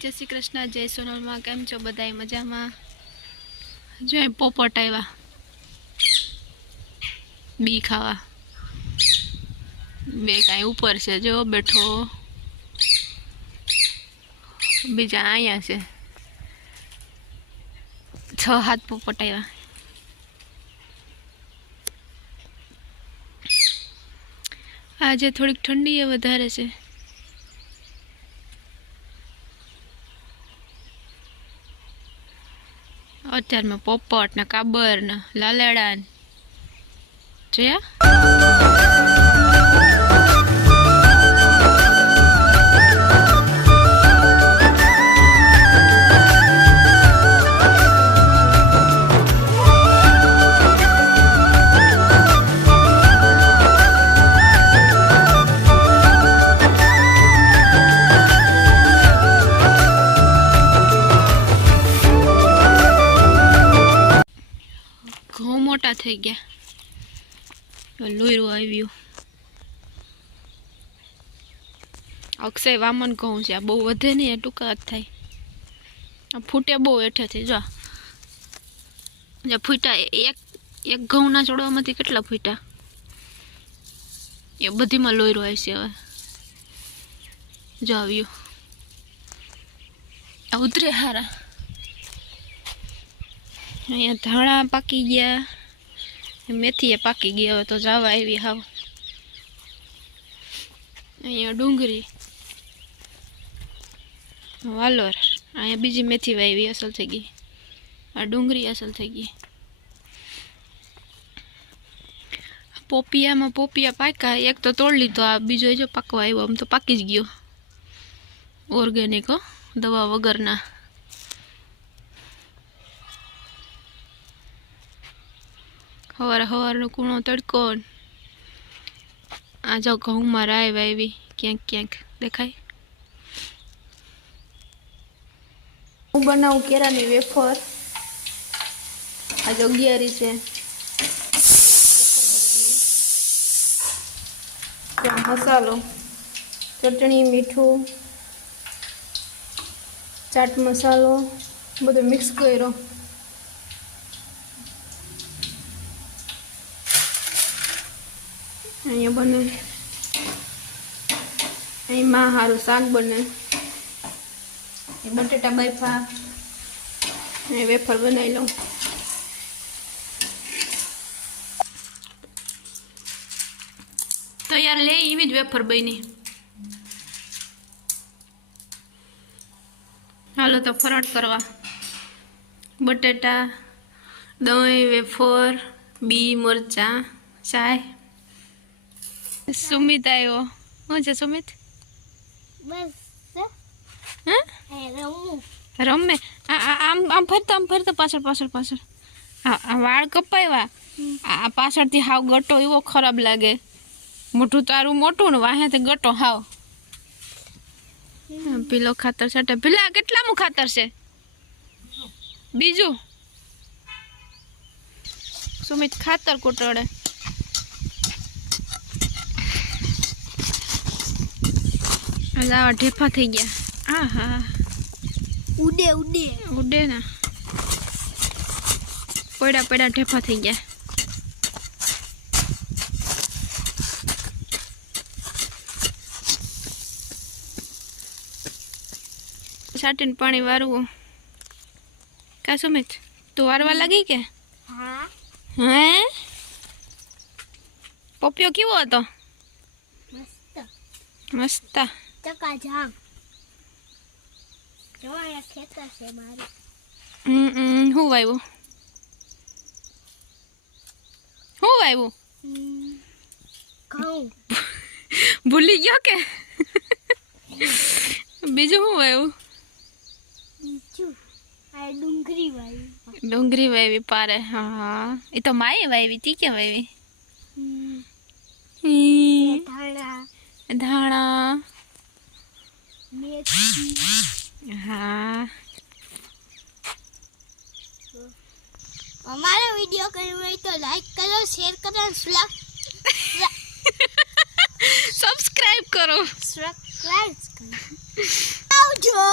જય શ્રી કૃષ્ણ, જય સોનલમાં, કેમ છો બધાય મજામાં? જો પોપટ આવ્યા બી ખાવા. બે કાંઈ ઉપર છે, જો બેઠો. બીજા અહીંયા છે. છ હાથ પોપટ આવ્યા આજે થોડીક ઠંડી એ વધારે છે. અત્યારમાં પોપટ ને કાબર ને લાલેડા જોયા? ઘઉં મોટા થઈ ગયા. લોયરું આવ્યું. અક્ષય વામન ઘઉં છે, આ બહુ વધે નહીં ટૂંકા જ થાય. આ ફૂટે બહુ હેઠેથી, જો. ફૂટા એક એક ઘઉંના ચોડવામાંથી કેટલા ફૂટા એ બધીમાં લોયરું આવશે હવે. જો આવ્યું. ઉતરે હારા. અહીંયા ધાણા પાકી ગયા. મેથી એ પાકી ગયા હવે તો જાવા આવી હાવ. અહીંયા ડુંગળી. વાલોર. અહીંયા બીજી મેથી વાવી અસલ થઈ ગઈ. આ ડુંગળી અસલ થઈ ગઈ. પોપિયામાં પોપિયા પાક્યા. એક તો તોડ લીધો, આ બીજો જો પાકવા આવ્યો, આમ તો પાકી જ ગયો. ઓર્ગેનિક દવા વગરના. સવારે સવારનો કૂણો તડકો આ જો ઘઉંમાં રાય વાવી ક્યાંક ક્યાંક દેખાય. હું બનાવું કેરાની વેફર. આ જો અગિયારી છે. મસાલો, ચટણી, મીઠું, ચાટ મસાલો, બધું મિક્સ કર્યો. અહીંયા બને. અહીં માં સારું શાક બને. એ બટેટા બાફા. એ વેફર બનાવી લઉં. તૈયાર લે એવી જ વેફર બની. હાલો તો ફરાટ કરવા. બટેટા દહીં વેફર બી મરચાં ચાય. સુમિત આવ્યો. શું છે સુમિત? રમું. આમ આમ ફરતો આમ ફરતો પાછળ પાછળ પાછળ. હા આ વાળ કપાવ્યા આ પાછળથી હાવ ગટો એવો ખરાબ લાગે. મોટું તારું મોટું ને વાહેથી ગટો હાવ. પીલો ખાતર છે. પેલા કેટલામું ખાતર છે? બીજું? સુમિત ખાતર કુટડે. આવા ઢેફા થઈ ગયા. આ હા ઉડે ઉડે. ઉડે ને. પડ્યા પડ્યા ઢેફા થઈ ગયા. સાટીને પાણી વારવું. કા સુમિત તું વારવા લાગી કે? હા. હે? પોપિયો કેવો હતો? મસ્ત. મસ્ત. ચકા જામ. જો અહીંયા ખેતર છે મારું. હમ હમ હું વાવ્યું હું વાવ્યું હમ. ઘઉં. ભૂલી ગયો કે? બીજું શું વાવ્યું બીજું આ ડુંગળી વાળી ડુંગળી વાવી પારે હા એ તો માએ વાવી તી કે વાવી હમ. હી, ધાણા. ધાણા. મેથી હા. અમારો વીડિયો કર્યો હોય તો લાઈક કરો શેર કરો સબસ્ક્રાઇબ કરો. સબસ્ક્રાઇબ કરો. આવજો!